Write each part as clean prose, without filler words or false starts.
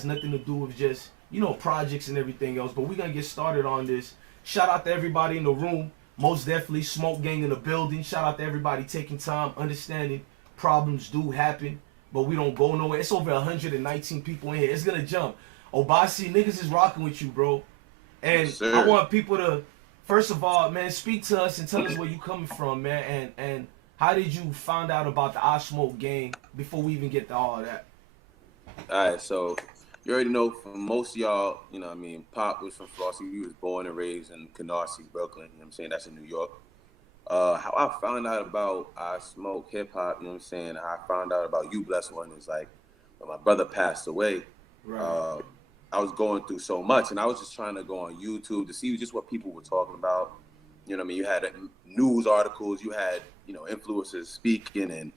has nothing to do with just, you know, projects and everything else. But we're going to get started on this. Shout out to everybody in the room. Most definitely Smoke Gang in the building. Shout out to everybody taking time, understanding problems do happen, but we don't go nowhere. It's over 119 people in here. It's going to jump. Obasi, niggas is rocking with you, bro. And Yes, I sir. want people to, first of all, man, speak to us and tell us where you coming from, man. And how did you find out about the I Smoke Gang before we even get to all of that? All right, so you already know from most of y'all, you know what I mean, Pop was from Flossie. He was born and raised in Canarsie, Brooklyn. You know what I'm saying? That's in New York. How I found out about I Smoke Hip Hop, you know what I'm saying? How I found out about You Blessed One is like when my brother passed away. Right. Uh, I was going through so much, and I was just trying to go on YouTube to see just what people were talking about. You know what I mean? You had news articles, you had, you know, influencers speaking and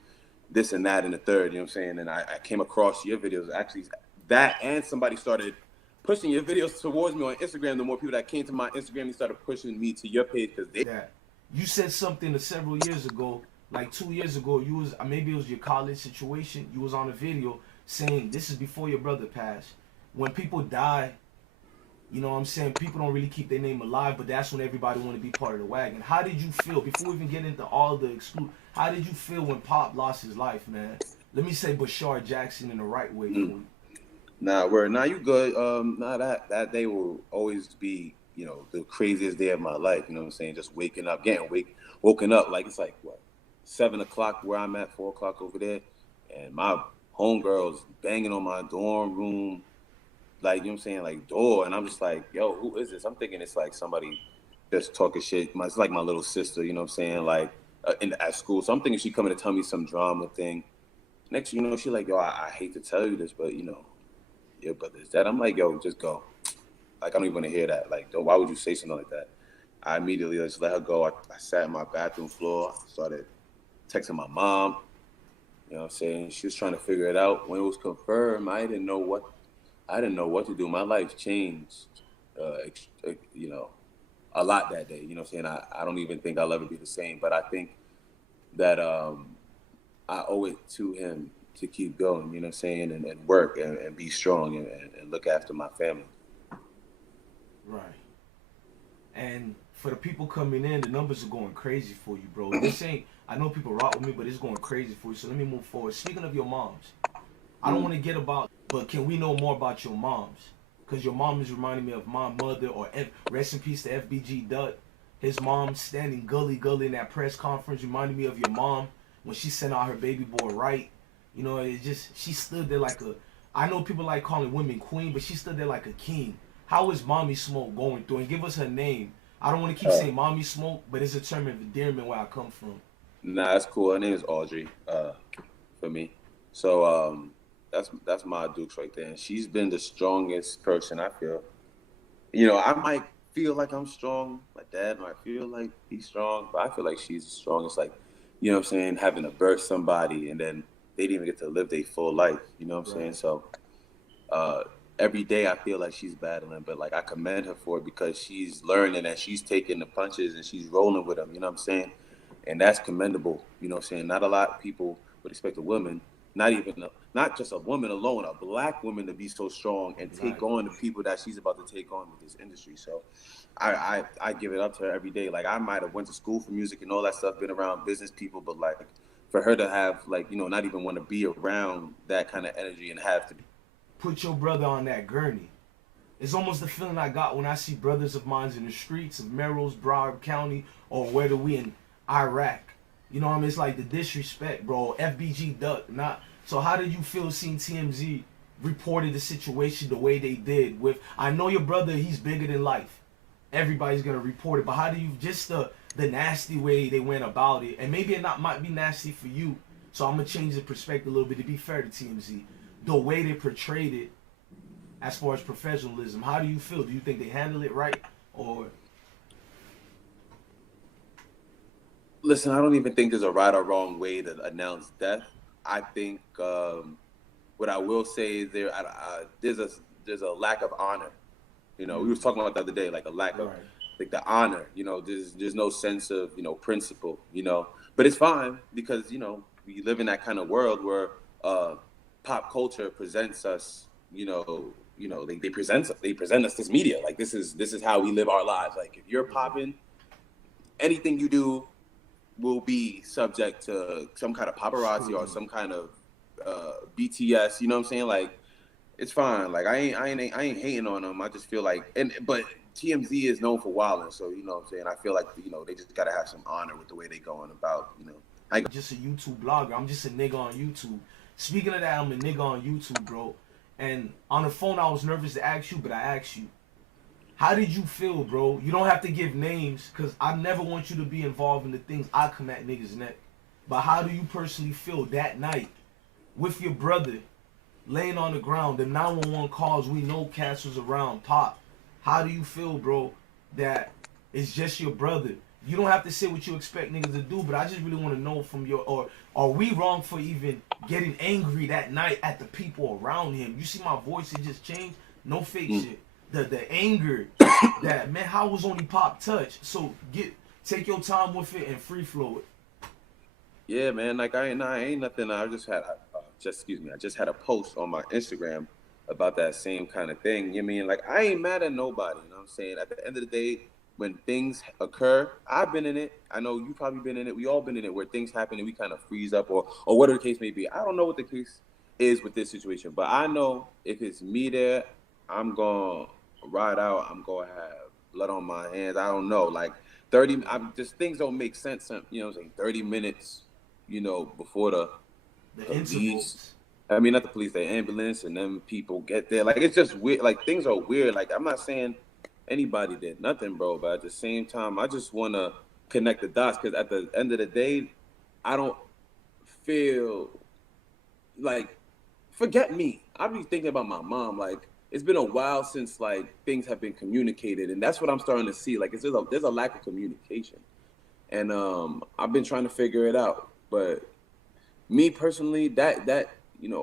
this and that and the third, you know what I'm saying? And I came across your videos, actually that, and somebody started pushing your videos towards me on Instagram. The more people that came to my Instagram, they started pushing me to your page because they. That you said something several years ago, like 2 years ago. You was maybe it was your college situation. You was on a video saying this is before your brother passed. When people die, you know what I'm saying, people don't really keep their name alive, but that's when everybody want to be part of the wagon. How did you feel before we even get into all the exclude? How did you feel when Pop lost his life, man? Let me say Bashar Jackson in the right way for you. Nah, word. Nah, you good. Nah, that day will always be, you know, the craziest day of my life. You know what I'm saying? Just waking up, woken up like it's like what, 7 o'clock where I'm at, 4 o'clock over there, and my homegirls banging on my dorm room, like, you know what I'm saying, like door, and I'm just like, yo, who is this? I'm thinking it's like somebody just talking shit. It's like my little sister, you know what I'm saying, like at school. So I'm thinking she coming to tell me some drama thing. Next, you know, she like, yo, I hate to tell you this, but you know, your brother's dead. I'm like, yo, just go. Like, I don't even want to hear that. Like, why would you say something like that? I immediately just let her go. I sat in my bathroom floor, started texting my mom. You know what I'm saying? She was trying to figure it out. When it was confirmed, I didn't know what to do. My life changed, you know, a lot that day. You know what I'm saying? I don't even think I'll ever be the same. But I think that I owe it to him to keep going, you know what I'm saying, and work and be strong and look after my family. Right. And for the people coming in, the numbers are going crazy for you, bro. This ain't. I know people rock with me, but it's going crazy for you. So let me move forward. Speaking of your moms, I don't want to get about, but can we know more about your moms? Because your mom is reminding me of my mother, or rest in peace to FBG Dutt. His mom standing gully in that press conference reminded me of your mom when she sent out her baby boy right. You know, it just, she stood there like a, I know people like calling women queen, but she stood there like a king. How is Mommy Smoke going through? And give us her name. I don't want to keep saying Mommy Smoke, but it's a term of endearment where I come from. Nah, that's cool. Her name is Audrey, for me. So that's my Dukes right there. And she's been the strongest person, I feel. You know, I might feel like I'm strong. My dad might feel like he's strong, but I feel like she's the strongest. Like, you know what I'm saying, having to birth somebody and then they didn't even get to live their full life. You know what I'm saying? Right. So uh, every day I feel like she's battling, but like I commend her for it because she's learning and she's taking the punches and she's rolling with them. You know what I'm saying? And that's commendable. You know what I'm saying? Not a lot of people would expect a woman, not just a woman alone, a black woman to be so strong and take Right. on the people that she's about to take on with this industry. So I give it up to her every day. Like I might have went to school for music and all that stuff, been around business people, but like for her to have like, you know, not even want to be around that kind of energy and have to. Put your brother on that gurney. It's almost the feeling I got when I see brothers of mine in the streets of Melrose, Broward County, or whether we in Iraq. You know what I mean? It's like the disrespect, bro. FBG Duck, not. So how did you feel seeing TMZ reported the situation the way they did? With, I know your brother, he's bigger than life. Everybody's gonna report it, but how do you, just the nasty way they went about it, and maybe it not might be nasty for you. So I'm gonna change the perspective a little bit to be fair to TMZ. The way they portrayed it, as far as professionalism, how do you feel? Do you think they handle it right, or? Listen, I don't even think there's a right or wrong way to announce death. I think what I will say is there's a lack of honor. You know, we was talking about the other day, like a lack of Right. like the honor. You know, there's no sense of, you know, principle. You know, but it's fine because, you know, we live in that kind of world where pop culture presents us they present us this media. Like this is how we live our lives. Like if you're popping, anything you do will be subject to some kind of paparazzi or some kind of BTS. You know what I'm saying? Like it's fine. Like I ain't hating on them. I just feel like but TMZ is known for wilding, so you know what I'm saying. I feel like they just gotta have some honor with the way they going about. Just a YouTube blogger. I'm just a nigga on YouTube. Speaking of that, I'm a nigga on YouTube, bro. And on the phone, I was nervous to ask you, but I asked you, how did you feel, bro? You don't have to give names, because I never want you to be involved in the things I come at niggas' neck. But how do you personally feel that night with your brother laying on the ground, the 911 calls, we know Cass was around, Pop? How do you feel, bro, that it's just your brother? You don't have to say what you expect niggas to do, but I just really want to know from or are we wrong for even getting angry that night at the people around him? You see my voice, it just changed? No fake shit. The anger that, man, how was only Pop touched? So take your time with it and free flow it. Yeah, man, like I ain't nothing. I just had a post on my Instagram about that same kind of thing. You know what I mean? Like I ain't mad at nobody, you know what I'm saying? At the end of the day, when things occur, I've been in it. I know you probably been in it. We all been in it where things happen and we kind of freeze up or whatever the case may be. I don't know what the case is with this situation, but I know if it's me there, I'm going to ride out. I'm going to have blood on my hands. I don't know. Like 30, things don't make sense. You know what I'm saying? 30 minutes, before the police. I mean, not the police, the ambulance and them people get there. Like, it's just weird. Like, things are weird. Like, I'm not saying anybody did nothing, bro, but at the same time, I just want to connect the dots because at the end of the day, I don't feel like, forget me. I be thinking about my mom. Like, it's been a while since, like, things have been communicated, and that's what I'm starting to see. Like, there's a lack of communication, and I've been trying to figure it out. But me personally, that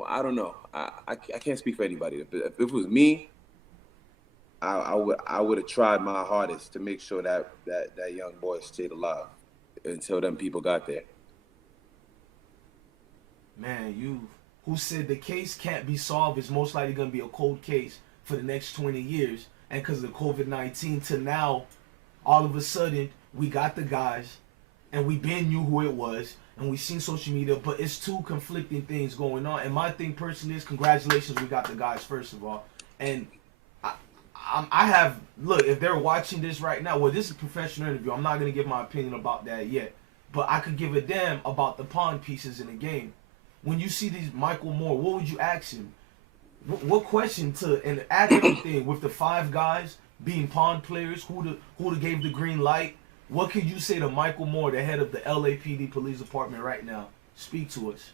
I don't know. I can't speak for anybody. If it was me, I would have tried my hardest to make sure that young boy stayed alive until them people got there. Man, who said the case can't be solved is most likely going to be a cold case for the next 20 years. And because of the COVID-19 to now, all of a sudden, we got the guys and we been knew who it was and we seen social media, but it's two conflicting things going on. And my thing personally is congratulations, we got the guys first of all. And I have, look, if they're watching this right now, well, this is a professional interview. I'm not going to give my opinion about that yet. But I could give a damn about the pawn pieces in the game. When you see these Michael Moore, what would you ask him? What question and add everything with the 5 guys being pawn players, who gave the green light? What could you say to Michael Moore, the head of the LAPD police department right now? Speak to us.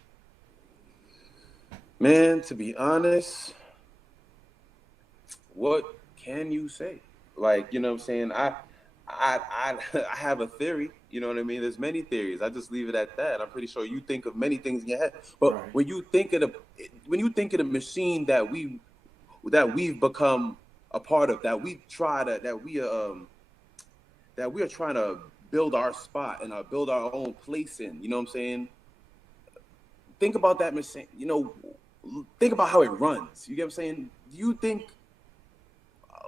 Man, to be honest, what can you say? Like, you know what I'm saying? I have a theory, you know what I mean? There's many theories. I just leave it at that. I'm pretty sure you think of many things in your head. But right. when you think of the machine that we've become a part of, that we are trying to build our spot and build our own place in, you know what I'm saying? Think about that machine, think about how it runs. You get what I'm saying? Do you think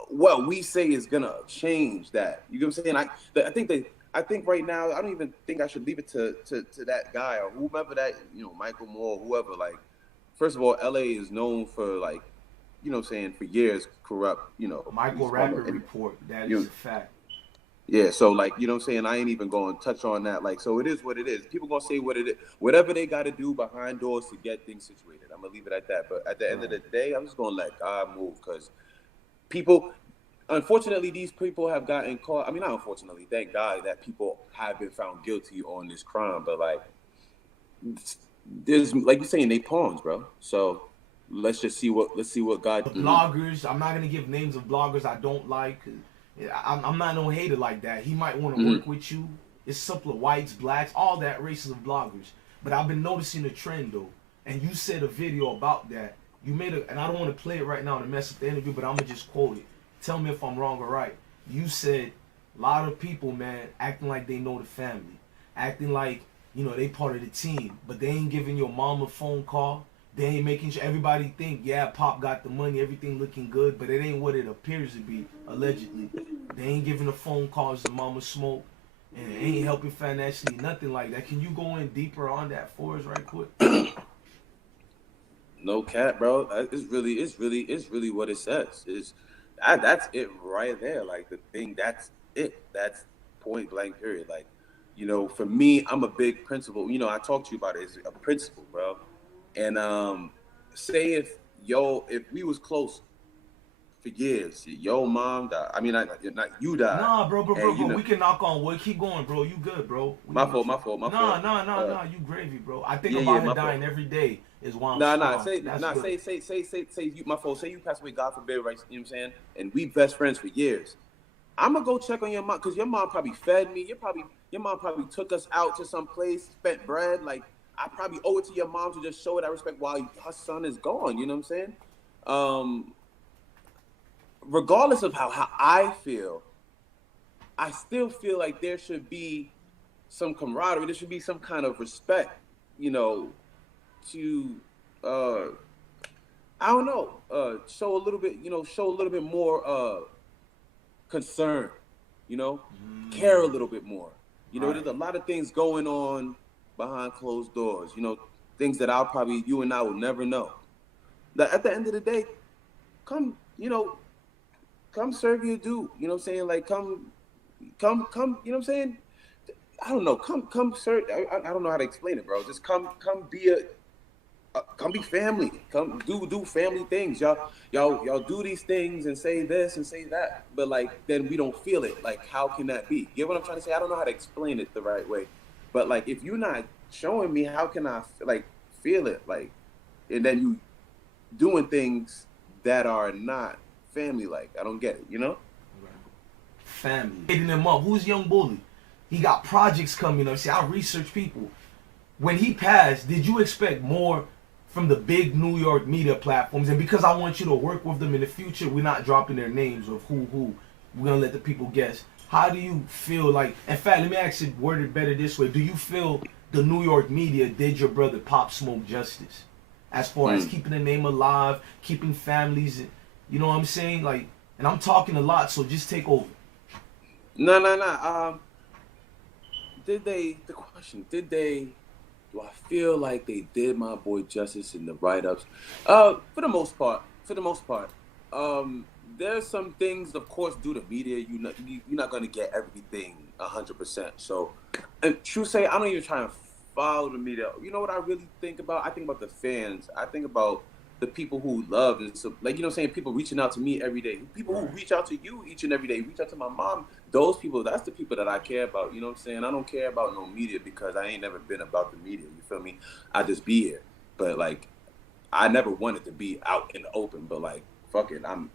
what we say is gonna change that? You get what I'm saying? I think right now, I don't even think I should leave it to that guy or whomever that, Michael Moore, whoever. Like, first of all, LA is known for, like, you know what I'm saying, for years, corrupt, Michael Rapper report, that is a fact. Yeah, so, like, you know what I'm saying, I ain't even going to touch on that. Like, so it is what it is. People going to say what it is. Whatever they got to do behind doors to get things situated. I'm going to leave it at that. But at the end of the day, I'm just going to let God move because people, unfortunately, these people have gotten caught. I mean, not unfortunately, thank God that people have been found guilty on this crime. But, like, there's, like you're saying, they pawns, bro. So let's see what God. The bloggers, I'm not going to give names of bloggers I don't like. I'm not no hater like that. He might want to work with you. It's simple, whites, blacks, all that races of bloggers. But I've been noticing a trend though, and you said a video about that. You made and I don't want to play it right now to mess up the interview, but I'm gonna just quote it. Tell me if I'm wrong or right. You said a lot of people, man, acting like they know the family, acting like they part of the team, but they ain't giving your mom a phone call. They ain't making sure everybody think, yeah, Pop got the money, everything looking good, but it ain't what it appears to be, allegedly. They ain't giving the phone calls to Mama Smoke, and it ain't helping financially, nothing like that. Can you go in deeper on that for us right quick? No cap, bro. It's really what it says. That's it right there. Like the thing, that's it. That's point blank period. Like, you know, for me, I'm a big principle. You know, I talked to you about it. It's a principle, bro. And say if we was close for years, your mom died. I mean, not you died. Nah, bro, And, you know, we can knock on wood. Keep going, bro. You good, bro. my fault. Nah. You gravy, bro. I think Yeah, about her my dying fault. every day is why I'm Nah. strong. That's good. Say you, my fault. Say you pass away, God forbid, right? You know what I'm saying? And we best friends for years. I'm gonna go check on your mom because your mom probably fed me. Your mom probably took us out to some place, spent bread. Like I probably owe it to your mom to just show her that respect while her son is gone. You know what I'm saying? Regardless of how I feel, I still feel like there should be some camaraderie. There should be some kind of respect, you know, to I don't know, show a little bit more concern, you know, care a little bit more. You know, Right. there's a lot of things going on behind closed doors, you know, things that you and I will never know. That at the end of the day, come serve your due. You know what I'm saying? Like come, you know what I'm saying? I don't know. Come serve. I don't know how to explain it, bro. Just come be family. Come do family things. Y'all do these things and say this and say that, but like then we don't feel it. Like how can that be? You get what I'm trying to say? I don't know how to explain it the right way, but like if you're not showing me, how can I like feel it? Like, and then you doing things that are not family like. I don't get it. You know? Family. Hitting them up. Who's Young Bully? He got projects coming up. See, I research people. When he passed, did you expect more from the big New York media platforms? And because I want you to work with them in the future, we're not dropping their names of who. We're going to let the people guess. How do you feel like, in fact, let me actually word it better this way. Do you feel the New York media did your brother Pop Smoke justice? As far as keeping the name alive, keeping families, you know what I'm saying? Like, and I'm talking a lot, so just take over. No. Do I feel like they did my boy justice in the write-ups? For the most part. There's some things, of course, due to media, you're not going to get everything 100%. So, and true say, I don't even try and follow the media. You know what I really think about? I think about the fans. I think about the people who love and so, like, you know what I'm saying, people reaching out to me every day, people who reach out to you each and every day, reach out to my mom. Those people, that's the people that I care about. You know what I'm saying? I don't care about no media because I ain't never been about the media. You feel me? I just be here. But like, I never wanted to be out in the open. But like, fuck it, I'm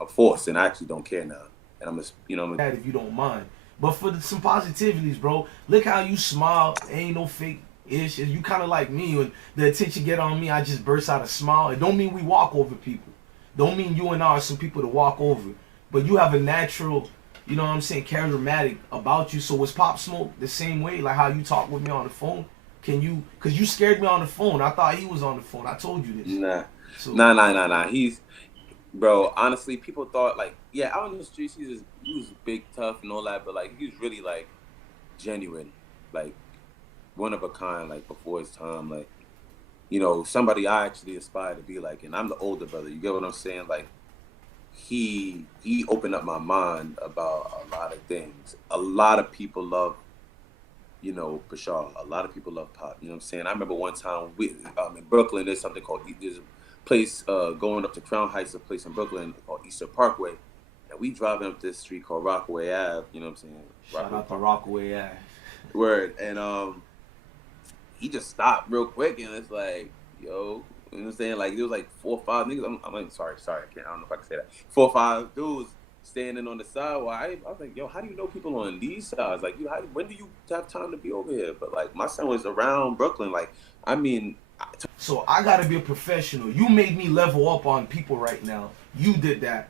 a force, and I actually don't care now. And I'm just, you know, If you don't mind, but for some positivities, bro. Look how you smile. Ain't no fake ish. You kind of like me. When the attention get on me, I just burst out a smile. It don't mean we walk over people. Don't mean you and I are some people to walk over. But you have a natural, you know what I'm saying, charismatic about you. So was Pop Smoke the same way? Like how you talk with me on the phone? Can you? Because you scared me on the phone. I thought he was on the phone. I told you this. Nah. Bro, honestly, people thought like, yeah, out in the streets, he was big, tough, and all that, but like, he was really like genuine, like one of a kind, like before his time, like, you know, somebody I actually aspire to be like. And I'm the older brother. You get what I'm saying? Like, he opened up my mind about a lot of things. A lot of people love, you know, Bashar. A lot of people love Pop. You know what I'm saying? I remember one time in Brooklyn, there's something called, there's a place going up to Crown Heights, a place in Brooklyn called Eastern Parkway. And we driving up this street called Rockaway Ave. You know what I'm saying? Shout out to Rockaway Ave. Word. And he just stopped real quick, and it's like, yo, you know what I'm saying? Like, there was like 4 or 5 niggas. I'm like, sorry, I don't know if I can say that. 4 or 5 dudes standing on the side. Well, I was like, yo, how do you know people on these sides? Like, when do you have time to be over here? But like, my son was around Brooklyn. Like, I mean. So I gotta be a professional. You made me level up on people right now. You did that.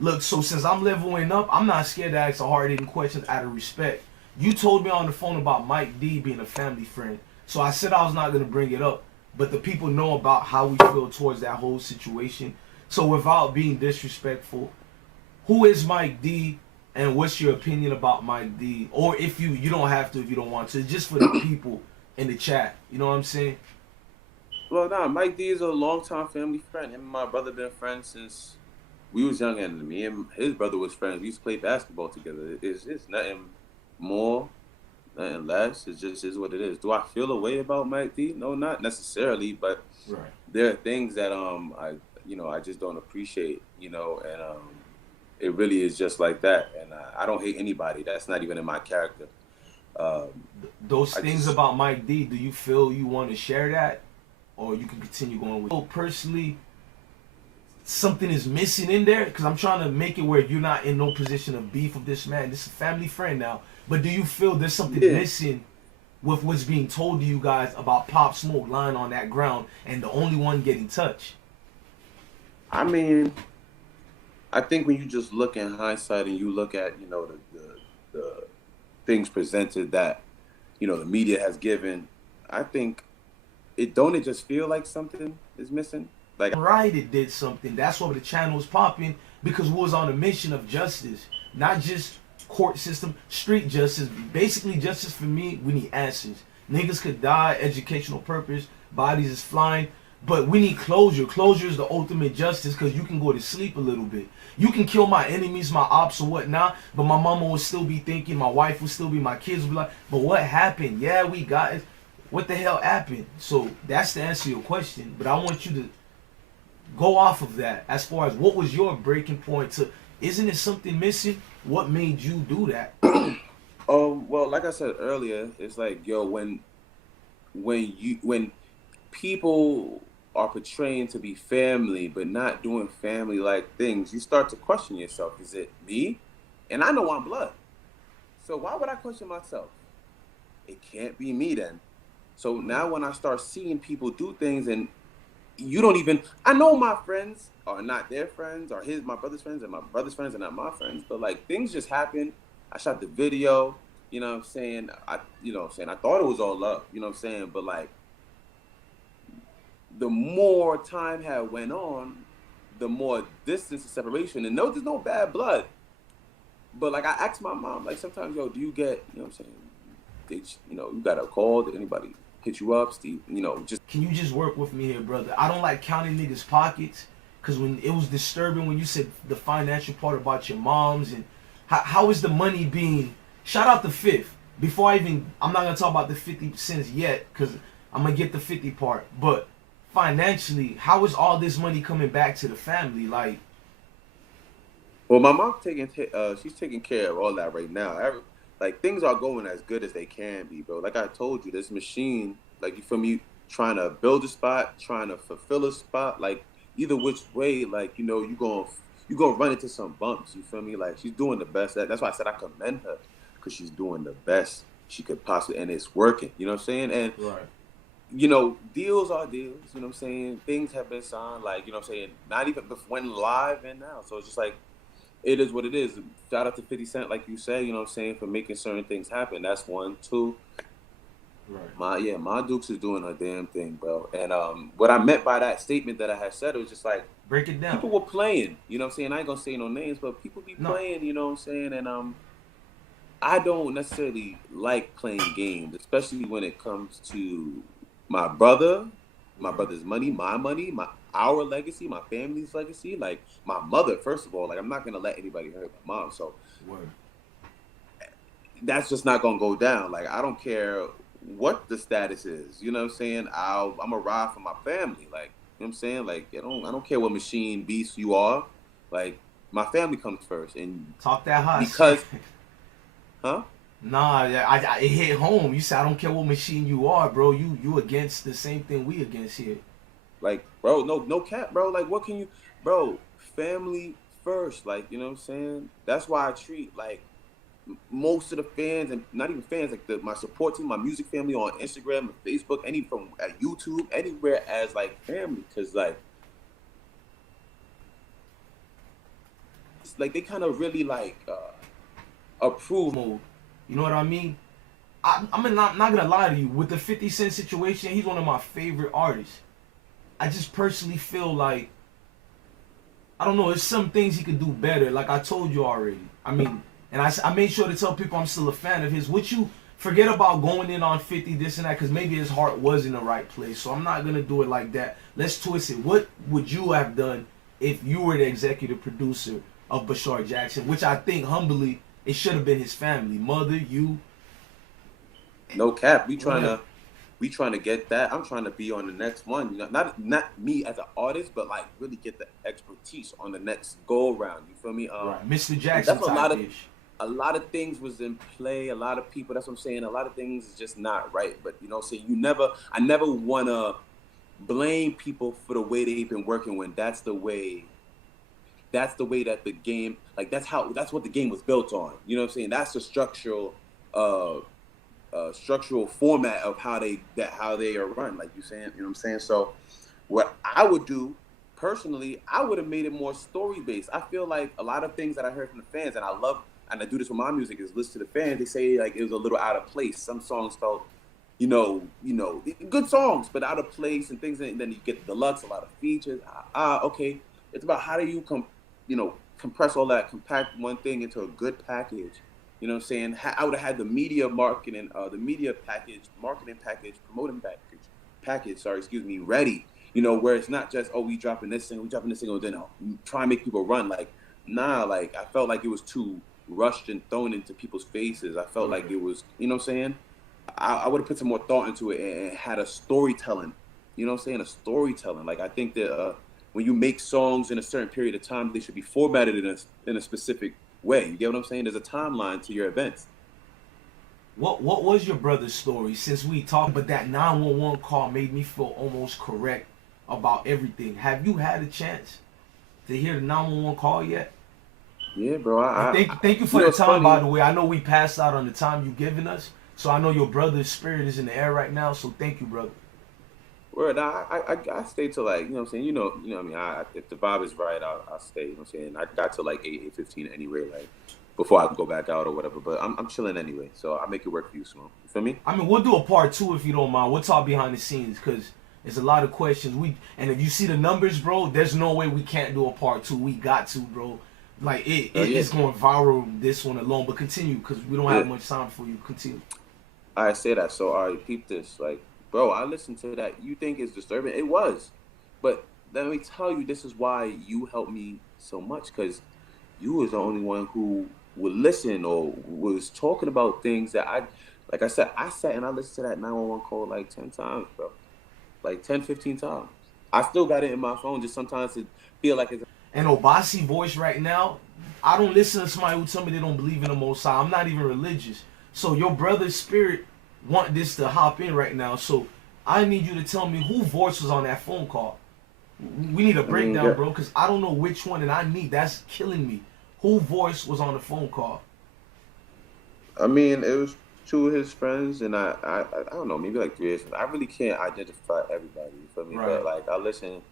Look, so since I'm leveling up, I'm not scared to ask the hard-hitting questions out of respect. You told me on the phone about Mike D being a family friend. So I said I was not going to bring it up. but the people know about how we feel towards that whole situation. So without being disrespectful, who is Mike D, and what's your opinion about Mike D? Or if you don't have to if you don't want to, just for the people in the chat. You know what I'm saying? Well, nah, Mike D is a longtime family friend. Him and my brother been friends since we was young, and me and his brother was friends. We used to play basketball together. It's nothing more, nothing less. It just is what it is. Do I feel a way about Mike D? No, not necessarily, but Right. there are things that I just don't appreciate, and it really is just like that. And I don't hate anybody. That's not even in my character. Those I things just about Mike D, do you feel you want to share that, or you can continue going with? Personally, something is missing in there because I'm trying to make it where you're not in no position of beef with this man. This is a family friend now. But do you feel there's something yeah. missing with what's being told to you guys about Pop Smoke lying on that ground and the only one getting touched? I mean, I think when you just look in hindsight and you look at the things presented that the media has given, I think it just feel like something is missing. Like, Right, it did something. That's why the channel was popping, because we was on a mission of justice, not just court system, street justice. Basically, justice for me, we need answers. Niggas could die, educational purpose, bodies is flying, but we need closure. Closure is the ultimate justice because you can go to sleep a little bit. You can kill my enemies, my ops, or whatnot, but my mama will still be thinking, my wife will still be, my kids will be like, but what happened? Yeah, we got it. What the hell happened? So that's the answer to your question, but I want you to go off of that as far as what was your breaking point to, isn't it something missing? What made you do that? well, like I said earlier, it's like, when people are portraying to be family but not doing family like things, you start to question yourself. Is it me? And I know I'm blood. So why would I question myself? It can't be me then. So now when I start seeing people do things and you don't even, I know my friends are not their friends, or my brother's friends, and my brother's friends are not my friends, but like things just happen. I shot the video, you know what I'm saying? I thought it was all love, you know what I'm saying? But like the more time had went on, the more distance and separation. And no, there's no bad blood. But like I asked my mom, like sometimes, do you get, you know what I'm saying? You got a call? Did anybody hit you up, Steve? Just. Can you just work with me here, brother? I don't like counting niggas' pockets, because when it was disturbing when you said the financial part about your moms and how is the money being. Shout out the Fifth. Before I'm not gonna talk about the 50 cents yet, because I'm gonna get the 50 part. But financially, how is all this money coming back to the family? Like, Well, my mom she's taking care of all that right now. Like things are going as good as they can be, bro. Like I told you, this machine, like you feel me, trying to build a spot, trying to fulfill a spot, like either which way, like you gonna run into some bumps. You feel me? Like she's doing the best. That's why I said I commend her, because she's doing the best she could possibly, and it's working. You know what I'm saying? And right. Deals are deals. You know what I'm saying? Things have been signed, like what I'm saying, not even when live and now. So it's just like, it is what it is. Shout out to 50 Cent, like you say, you know what I'm saying, for making certain things happen. That's one. Two, Right. my Dukes is doing her damn thing, bro. And what I meant by that statement that I had said, it was just like, Break it down. people were playing, you know what I'm saying? I ain't gonna say no names, but people be No. playing, you know what I'm saying? And I don't necessarily like playing games, especially when it comes to my brother's money, our legacy, my family's legacy, like my mother. First of all, like I'm not gonna let anybody hurt my mom, so Word. that's just not gonna go down. Like I don't care what the status is, you know what I'm saying? I'm a ride for my family, like you know what I'm saying. Like I don't care what machine beast you are, like my family comes first, and Talk that hot. because, huh? Nah, it hit home. You said I don't care what machine you are, bro. You against the same thing we against here. Like, bro, no cap, bro. Like, what can you, bro? Family first, like, you know what I'm saying? That's why I treat like most of the fans, and not even fans, like my support team, my music family on Instagram, Facebook, from at YouTube, anywhere, as like family, because like it's like they kind of really like approve. You know what I mean? I'm not gonna lie to you. With the 50 Cent situation, he's one of my favorite artists. I just personally feel like, I don't know, there's some things he could do better. Like I told you already. I mean, and I made sure to tell people I'm still a fan of his. What you forget about going in on 50, this and that, because maybe his heart was in the right place. So I'm not gonna do it like that. Let's twist it. What would you have done if you were the executive producer of Bashar Jackson? Which I think humbly it should have been his family, mother, you. No cap. We trying to get that. I'm trying to be on the next one. You know, not me as an artist, but like really get the expertise on the next go around. You feel me? Right, Mr. Jackson. That's a lot of things was in play. A lot of people. That's what I'm saying. A lot of things is just not right. But you know, so I never wanna blame people for the way they've been working when that's the way that the game, like that's what the game was built on. You know what I'm saying? That's the structural format of how they are run, like you saying. You know what I'm saying? So what I would do personally, I would have made it more story based. I feel like a lot of things that I heard from the fans, and I do this with my music, is listen to the fans. They say like it was a little out of place. Some songs felt, you know, good songs, but out of place and things. And then you get the deluxe, a lot of features. Okay. It's about how do you compress all that, compact one thing into a good package. You know what I'm saying? I would have had the media marketing promoting package, ready. You know, where it's not just, we dropping this single, then try and make people run. Like, nah, like I felt like it was too rushed and thrown into people's faces. I felt like it was, you know what I'm saying? I would have put some more thought into it and had a storytelling. You know what I'm saying? A storytelling. Like I think that when you make songs in a certain period of time, they should be formatted in a specific way. You get what I'm saying? There's a timeline to your events. What was your brother's story? Since we talked, but that 911 call made me feel almost correct about everything. Have you had a chance to hear the 911 call yet? Yeah, bro. Thank you for the time, by the way. I know we passed out on the time you've given us, so I know your brother's spirit is in the air right now. So thank you, brother. Word, I stay till like, you know what I'm saying, you know what I mean, if the vibe is right, I'll stay, you know what I'm saying. I got to like 8:15 anyway, like before I can go back out or whatever, but I'm chilling anyway, so I'll make it work for you, Smoke. You feel me? I mean, we'll do a part 2 if you don't mind. We'll talk behind the scenes because there's a lot of questions. And if you see the numbers, bro, there's no way we can't do a part 2. We got to, bro. Like it's going viral, this one alone, but continue because we don't have much time for you. Continue. I say that, so all right, keep this, like, bro, I listened to that. You think it's disturbing? It was. But let me tell you, this is why you helped me so much, because you was the only one who would listen or was talking about things that like I said, I sat and I listened to that 911 call like 10 times, bro. Like 10, 15 times. I still got it in my phone, just sometimes it feel like it's... And Obasi voice right now, I don't listen to somebody who tell me they don't believe in the Most High. I'm not even religious. So your brother's spirit want this to hop in right now, so I need you to tell me who voice was on that phone call. We need a breakdown, bro, because I don't know which one, and that's killing me. Who voice was on the phone call? I mean, it was 2 of his friends, and I don't know, maybe like 3 of his friends. I really can't identify everybody, you feel me? Right. But like I listened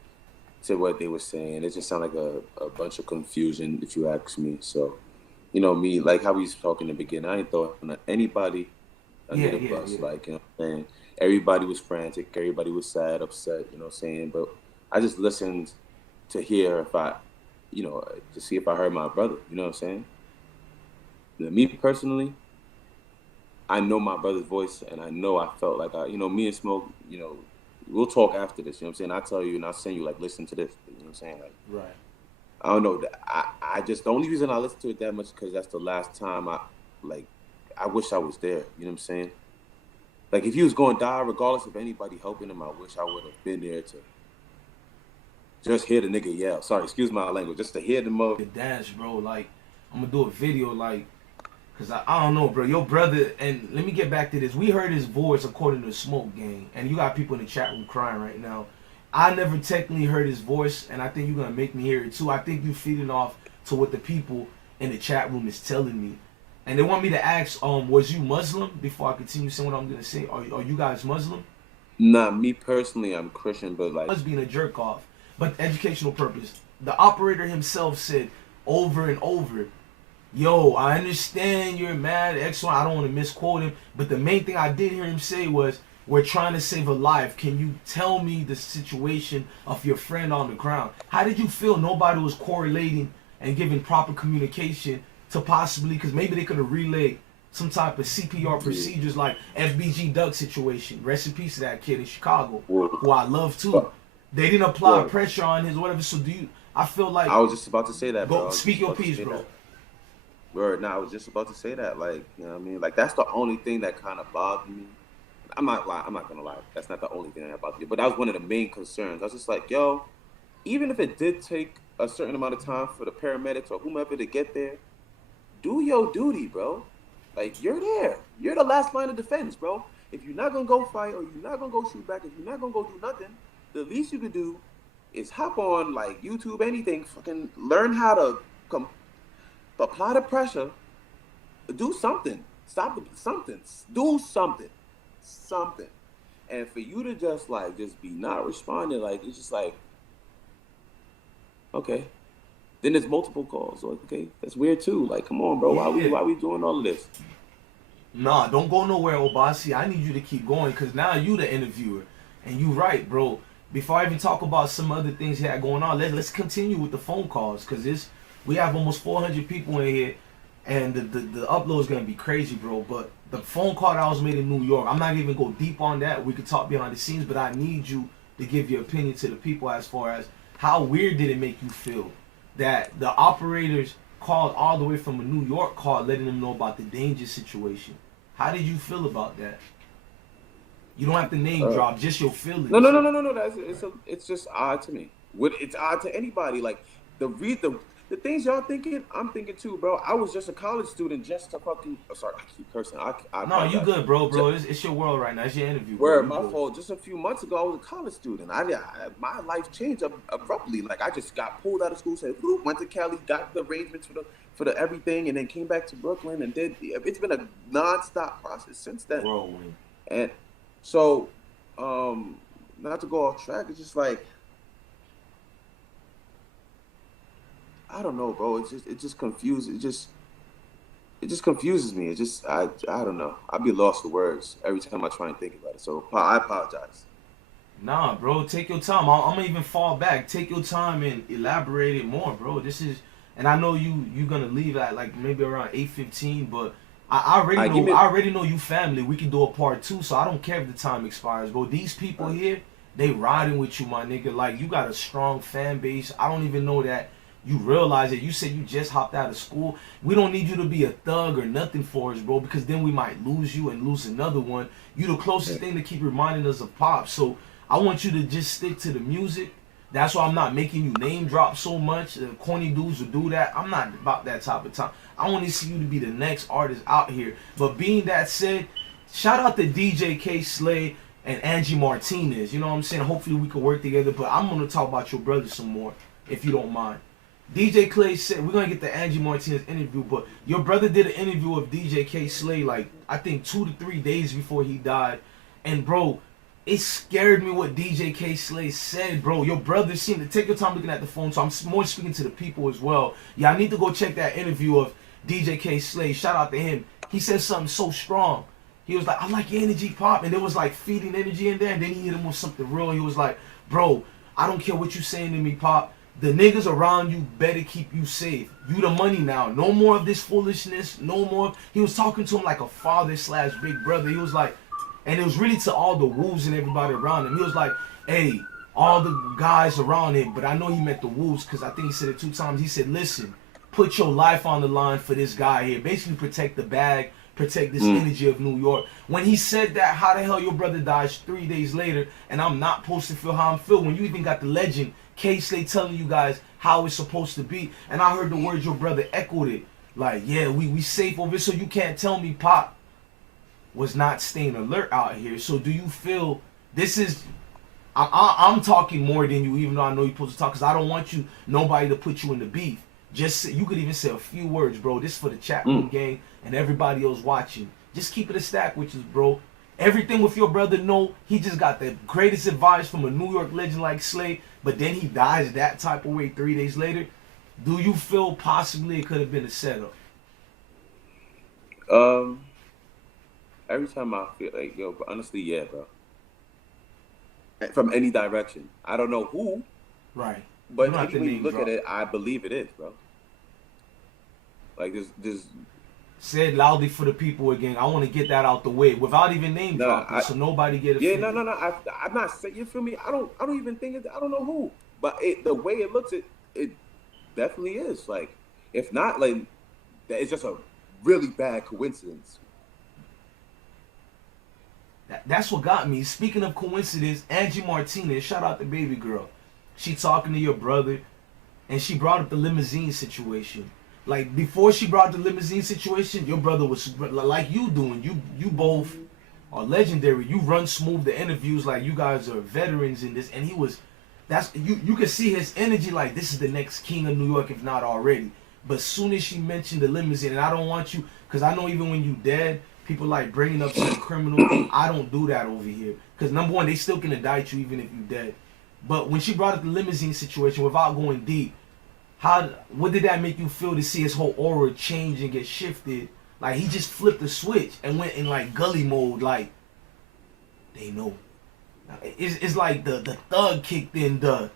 to what they were saying. It just sounded like a bunch of confusion, if you ask me. So, you know, me, like how we was talking in the beginning, I ain't throwing anybody under the bus. Like, you know what I'm saying? Everybody was frantic, everybody was sad, upset, you know what I'm saying? But I just listened to hear to see if I heard my brother, you know what I'm saying? Me personally, I know my brother's voice, and I know I felt like me and Smoke, we'll talk after this, you know what I'm saying? I'll tell you and I'll send you, like, listen to this, you know what I'm saying? Like, right. I don't know. The only reason I listen to it that much is because that's the last time I wish I was there, you know what I'm saying? Like, if he was going to die, regardless of anybody helping him, I wish I would have been there to just hear the nigga yell. Sorry, excuse my language. Just to hear the mother. The dance, bro. Like, I'm going to do a video, like, because I don't know, bro. Your brother, and let me get back to this. We heard his voice according to the Smoke Gang, and you got people in the chat room crying right now. I never technically heard his voice, and I think you're going to make me hear it, too. I think you're feeding off to what the people in the chat room is telling me. And they want me to ask, was you Muslim? Before I continue saying what I'm going to say, are you guys Muslim? Nah, me personally, I'm Christian, but like... I was being a jerk off, but educational purpose. The operator himself said over and over, yo, I understand you're mad, X1, I don't want to misquote him, but the main thing I did hear him say was, we're trying to save a life. Can you tell me the situation of your friend on the ground? How did you feel nobody was correlating and giving proper communication to possibly, because maybe they could have relayed some type of CPR procedures like FBG Doug situation. Rest in peace to that kid in Chicago, who I love too. They didn't apply pressure on his whatever. So do you? I feel like I was just about to say that, go bro. speak your piece, bro. Word. Now I was just about to say that, like, you know what I mean? Like that's the only thing that kind of bothered me. I'm not gonna lie. That's not the only thing that bothered me, but that was one of the main concerns. I was just like, yo, even if it did take a certain amount of time for the paramedics or whomever to get there, do your duty, bro. Like you're there. You're the last line of defense, bro. If you're not gonna go fight or you're not gonna go shoot back, if you're not gonna go do nothing, the least you could do is hop on like YouTube, anything, fucking learn how to apply the pressure, do something, stop the something, do something. And for you to just be not responding, like it's just like, okay. Then there's multiple calls. Like, okay, that's weird too. Like, come on, bro. Why we doing all of this? Nah, don't go nowhere, Obasi. I need you to keep going because now you the interviewer. And you right, bro. Before I even talk about some other things he had going on, let's continue with the phone calls because we have almost 400 people in here and the upload is going to be crazy, bro. But the phone call that was made in New York, I'm not even going to go deep on that. We could talk behind the scenes, but I need you to give your opinion to the people as far as how weird did it make you feel that the operators called all the way from a New York call letting them know about the danger situation. How did you feel about that? You don't have to name drop, just your feelings. No. It's just odd to me. It's odd to anybody. Like the things y'all thinking, I'm thinking too, bro. I was just a college student, just to fucking. Sorry, I keep cursing. No, you good, bro. It's your world right now. It's your interview. Where my fault. Just a few months ago, I was a college student. My life changed abruptly. Like I just got pulled out of school, said, went to Cali, got the arrangements for the everything, and then came back to Brooklyn and did. It's been a nonstop process since then. Whirlwind. And so, not to go off track, it's just like. I don't know, bro. It just confuses. It just confuses me. I don't know. I'd be lost for words every time I try and think about it. So I apologize. Nah, bro. Take your time. I'm gonna even fall back. Take your time and elaborate it more, bro. And I know you gonna leave at like maybe around 8:15, but I already know you family. We can do a part 2, so I don't care if the time expires, bro. These people here, they riding with you, my nigga. Like you got a strong fan base. I don't even know that. You realize that you said you just hopped out of school. We don't need you to be a thug or nothing for us, bro, because then we might lose you and lose another one. You the closest thing to keep reminding us of Pop. So I want you to just stick to the music. That's why I'm not making you name drop so much. Corny dudes will do that. I'm not about that type of time. I want to see you to be the next artist out here. But being that said, shout out to DJ K Slay and Angie Martinez. You know what I'm saying? Hopefully we can work together. But I'm going to talk about your brother some more, if you don't mind. DJ Clay said, we're going to get the Angie Martinez interview, but your brother did an interview of DJ K Slay, like, I think 2 to 3 days before he died. And, bro, it scared me what DJ K Slay said, bro. Your brother seemed to take your time looking at the phone, so I'm more speaking to the people as well. Yeah, I need to go check that interview of DJ K Slay. Shout out to him. He said something so strong. He was like, I like your energy, Pop. And there was, like, feeding energy in there. And then he hit him with something real. He was like, bro, I don't care what you saying to me, Pop. The niggas around you better keep you safe. You the money now. No more of this foolishness. No more. He was talking to him like a father / big brother. He was like, and it was really to all the wolves and everybody around him. He was like, hey, all the guys around him, but I know he meant the wolves because I think he said it 2 times. He said, listen, put your life on the line for this guy here. Basically protect the bag, protect this energy of New York. When he said that, how the hell your brother dies 3 days later and I'm not supposed to feel how I'm feeling when you even got the legend K-Slay telling you guys how it's supposed to be, and I heard the words your brother echoed it. Like, yeah, we safe over here, so you can't tell me Pop was not staying alert out here. So do you feel this is... I'm talking more than you, even though I know you're supposed to talk, because I don't want nobody to put you in the beef. Just you could even say a few words, bro. This is for the chat room gang and everybody else watching. Just keep it a stack with us, bro. Everything with your brother, no, he just got the greatest advice from a New York legend like Slay, but then he dies that type of way 3 days later. Do you feel possibly it could have been a setup? Um, every time I feel like, yo, but honestly, yeah, bro. From any direction. I don't know who, Right. You but don't have any to way you name look at drop. it, I believe it is, bro. Like this. Say it loudly for the people again. I want to get that out the way without even name Nah, dropping, so nobody get yeah, no, offended. no, no. I'm not saying, you feel me. I don't even think it. I don't know who, but the way it looks, it definitely is. Like, if not, like, that it's just a really bad coincidence. That's what got me. Speaking of coincidence, Angie Martinez, shout out the baby girl. She talking to your brother, and she brought up the limousine situation. Like before she brought the limousine situation, your brother was like you doing. You both are legendary. You run smooth the interviews like you guys are veterans in this, and he was. That's you can see his energy like this is the next king of New York if not already. But soon as she mentioned the limousine, and I don't want you because I know even when you dead, people like bringing up certain criminal things. I don't do that over here because number one, they still can indict you even if you dead. But when she brought up the limousine situation, without going deep, how what did that make you feel to see his whole aura change and get shifted? Like he just flipped the switch and went in like gully mode. Like they know. It's like the thug kicked in. The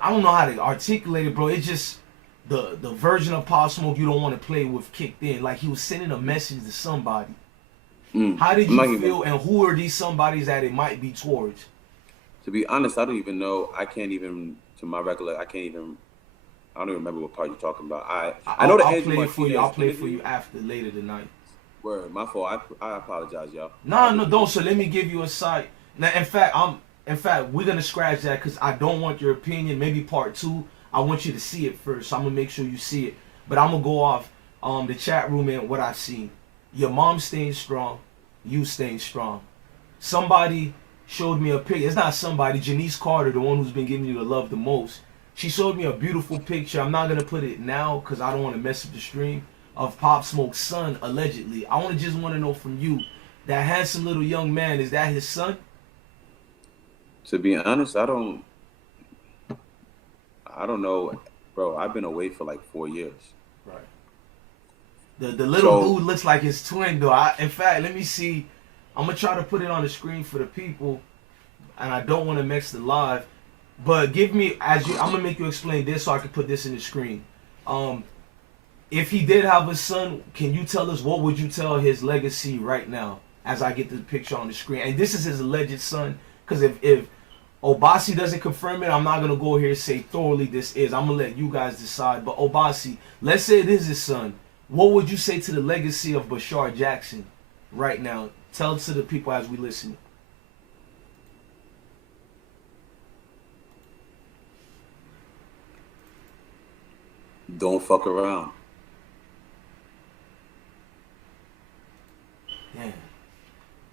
I don't know how to articulate it, bro. It's just the version of Pop Smoke you don't want to play with kicked in. Like he was sending a message to somebody. How did I'm you not even. feel, and who are these somebodies that it might be towards? To be honest, I don't even know. I can't even, to my regular, I can't even. I don't even remember what part you're talking about. I know the I'll Angie play it for you. I'll Martinez play it for interview. you after later tonight. Word, my fault. I apologize, y'all. I No, no, really don't. do. So let me give you a side. Now, in fact, we're gonna scratch that because I don't want your opinion. Maybe part two. I want you to see it first. So I'm gonna make sure you see it. But I'm gonna go off the chat room and what I've seen. Your mom staying strong. You staying strong. Somebody showed me a picture. It's not somebody. Janice Carter, the one who's been giving you the love the most. She showed me a beautiful picture. I'm not gonna put it now because I don't want to mess up the stream of Pop Smoke's son allegedly. I just want to know from you that handsome little young man, is that his son? To be honest, I don't know, bro. I've been away for like 4 years. Right. The little So dude looks like his twin though. In fact, let me see. I'm gonna try to put it on the screen for the people, and I don't want to mix the live. But give me as you. I'm gonna make you explain this so I can put this in the screen. Um, if he did have a son, can you tell us what would you tell his legacy right now? As I get the picture on the screen, and this is his alleged son. Because if Obasi doesn't confirm it, I'm not gonna go here and say thoroughly this is. I'm gonna let you guys decide. But Obasi, let's say it is his son. What would you say to the legacy of Bashar Jackson right now? Tell it to the people as we listen. don't fuck around. Yeah.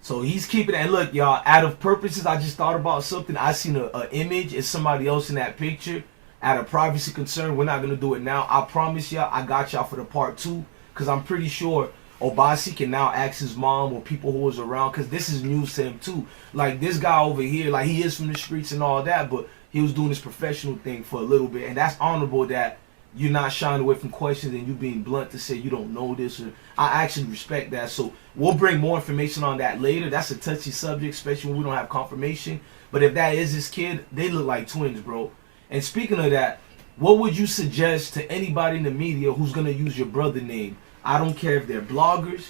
So he's keeping it. And look, y'all, out of purposes, I just thought about something. I seen a image. It's somebody else in that picture. Out of privacy concern, we're not going to do it now. I promise y'all, I got y'all for the part two. Because I'm pretty sure Obasi can now ask his mom or people who was around. Because this is news to him, too. Like, this guy over here, like, he is from the streets and all that. But he was doing this professional thing for a little bit. And that's honorable that you're not shying away from questions and you being blunt to say you don't know this. Or I actually respect that. So we'll bring more information on that later. That's a touchy subject, especially when we don't have confirmation. But if that is his kid, they look like twins, bro. And speaking of that, what would you suggest to anybody in the media who's gonna use your brother name? I don't care if they're bloggers,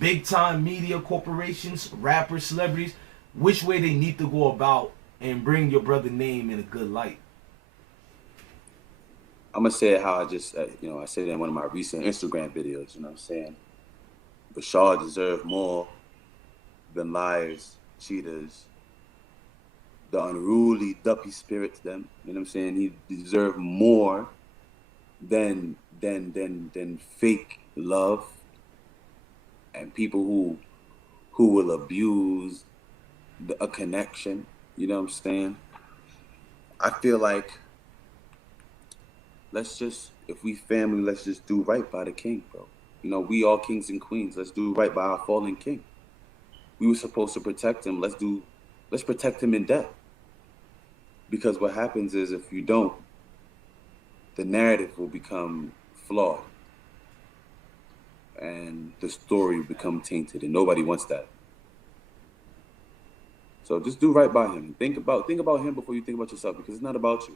big time media corporations, rappers, celebrities, which way they need to go about and bring your brother name in a good light. I'm gonna say it how I just, I said it in one of my recent Instagram videos. You know what I'm saying? Bashar deserved more than liars, cheaters, the unruly, duppy spirits. Them, you know what I'm saying? He deserved more than fake love and people who will abuse a connection. You know what I'm saying? I feel like if we family, let's just do right by the king, bro. You know, we all kings and queens. Let's do right by our fallen king. We were supposed to protect him. Let's protect him in death. Because what happens is if you don't, the narrative will become flawed. and the story become tainted, and nobody wants that. So just do right by him. Think about him before you think about yourself, because it's not about you.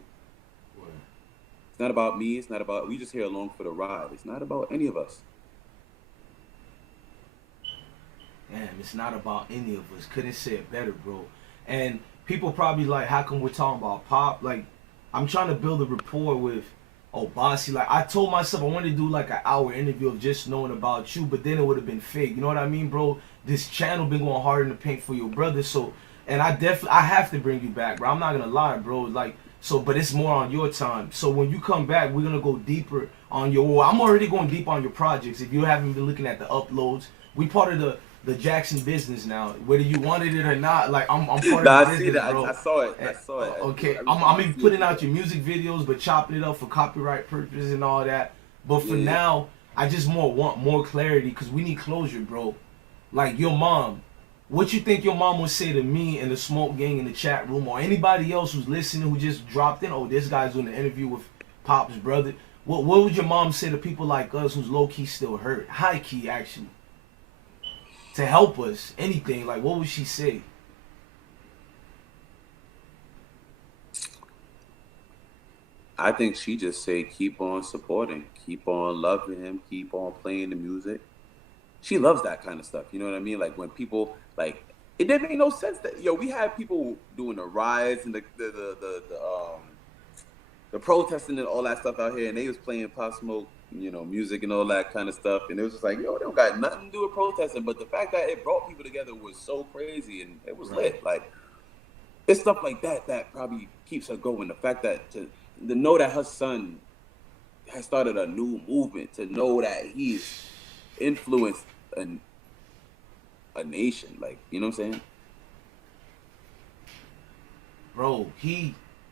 It's not about me. It's not about, we just here along for the ride. It's not about any of us. Damn, it's not about any of us. Couldn't say it better, bro. And people probably like, how come we're talking about Pop? Like, I'm trying to build a rapport with Obasi. Like, I told myself I wanted to do like an hour interview of just knowing about you, but then it would have been fake. You know what I mean, bro? This channel been going hard in the paint for your brother, so, and I have to bring you back, bro. I'm not gonna lie, bro. Like, so, but it's more on your time. So when you come back, we're gonna go deeper on your. Well, I'm already going deep on your projects. If you haven't been looking at the uploads, we part of the Jackson business now. Whether you wanted it or not, like I'm part of the business, bro. I saw it. I saw it. Okay, I'm even putting out your music videos, but chopping it up for copyright purposes and all that. But for now, I just want more clarity, because we need closure, bro. Like your mom. What you think your mom would say to me and the Smoke Gang in the chat room, or anybody else who's listening who just dropped in? Oh, this guy's doing an interview with Pop's brother. What would your mom say to people like us who's low key still hurt, high key actually, to help us? Anything, like what would she say? I think she just say keep on supporting, keep on loving him, keep on playing the music. She loves that kind of stuff. You know what I mean? Like when people like, it didn't make no sense that we had people doing the riots and the protesting and all that stuff out here, and they was playing Pop Smoke, music and all that kind of stuff, and it was just like, they don't got nothing to do with protesting, but the fact that it brought people together was so crazy, and it was lit. Like, it's stuff like that that probably keeps her going. The fact that to know that her son has started a new movement, to know that he's influenced a nation, like, you know what I'm saying? Bro,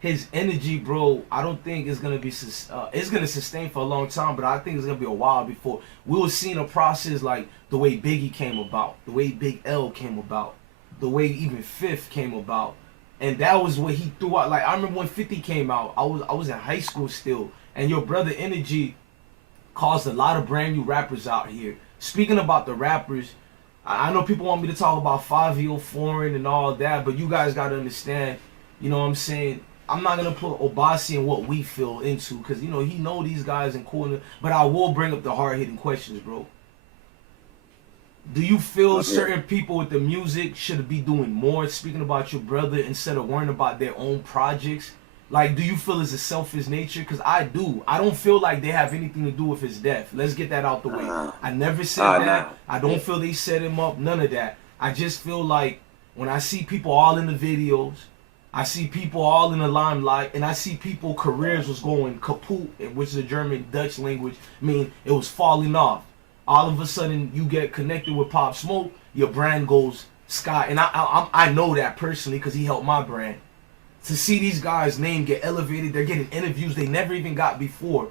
his energy, bro, I don't think it's gonna be it's gonna sustain for a long time, but I think it's gonna be a while before we will see a process like the way Biggie came about, the way Big L came about, the way even Fifth came about, and that was what he threw out. Like, I remember when 50 came out, I was in high school still, and your brother energy caused a lot of brand new rappers out here. Speaking about the rappers, I know people want me to talk about Fivio Foreign and all that, but you guys gotta understand, you know what I'm saying? I'm not gonna put Obasi and what we feel into, because he know these guys in corner. But I will bring up the hard hitting questions, bro. Do you feel certain people with the music should be doing more, speaking about your brother, instead of worrying about their own projects? Like, do you feel it's a selfish nature? Because I do. I don't feel like they have anything to do with his death. Let's get that out the way. I never said that. Nah. I don't feel they set him up. None of that. I just feel like when I see people all in the videos, I see people all in the limelight, and I see people careers was going kaput, which is a German Dutch language. I mean, it was falling off. All of a sudden, you get connected with Pop Smoke, your brand goes sky. And I know that personally, because he helped my brand. To see these guys' name get elevated, they're getting interviews they never even got before.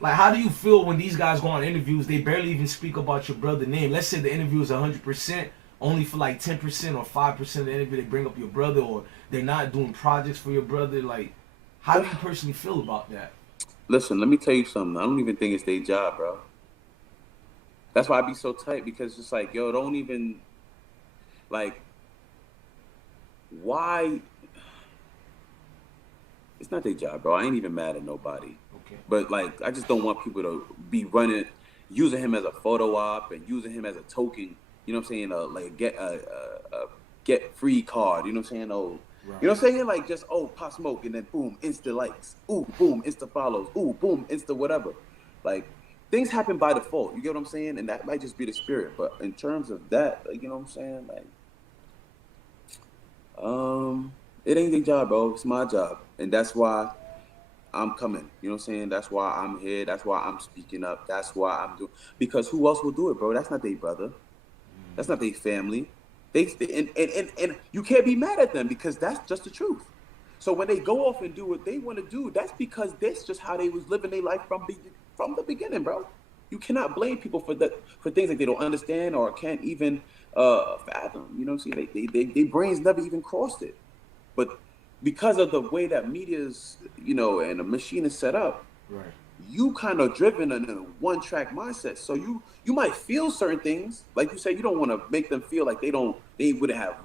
Like, how do you feel when these guys go on interviews, they barely even speak about your brother's name? Let's say the interview is 100%, only for like 10% or 5% of the interview they bring up your brother, or they're not doing projects for your brother. Like, how do you personally feel about that? Listen, let me tell you something. I don't even think it's their job, bro. That's why I be so tight, because it's like, don't even, like, why? It's not their job, bro. I ain't even mad at nobody. Okay. But, like, I just don't want people to be using him as a photo op and using him as a token. You know what I'm saying? Like, get free card. You know what I'm saying? Oh, right. You know what I'm saying? Like, just, Pop Smoke, and then boom, Insta likes. Ooh, boom, Insta follows. Ooh, boom, Insta whatever. Like, things happen by default. You get what I'm saying? And that might just be the spirit. But in terms of that, like, you know what I'm saying? Like, it ain't their job, bro. It's my job. And that's why I'm coming. You know what I'm saying? That's why I'm here. That's why I'm speaking up. That's why I'm doing. Because who else will do it, bro? That's not their brother. That's not their family. And you can't be mad at them, because that's just the truth. So when they go off and do what they want to do, that's because that's just how they was living their life from the beginning, bro. You cannot blame people for things that they don't understand or can't even fathom. You know what I'm saying? They brains never even crossed it. But because of the way that media's, and the machine is set up, right, you kind of driven in a one track mindset. So you might feel certain things, like you said, you don't want to make them feel like they wouldn't have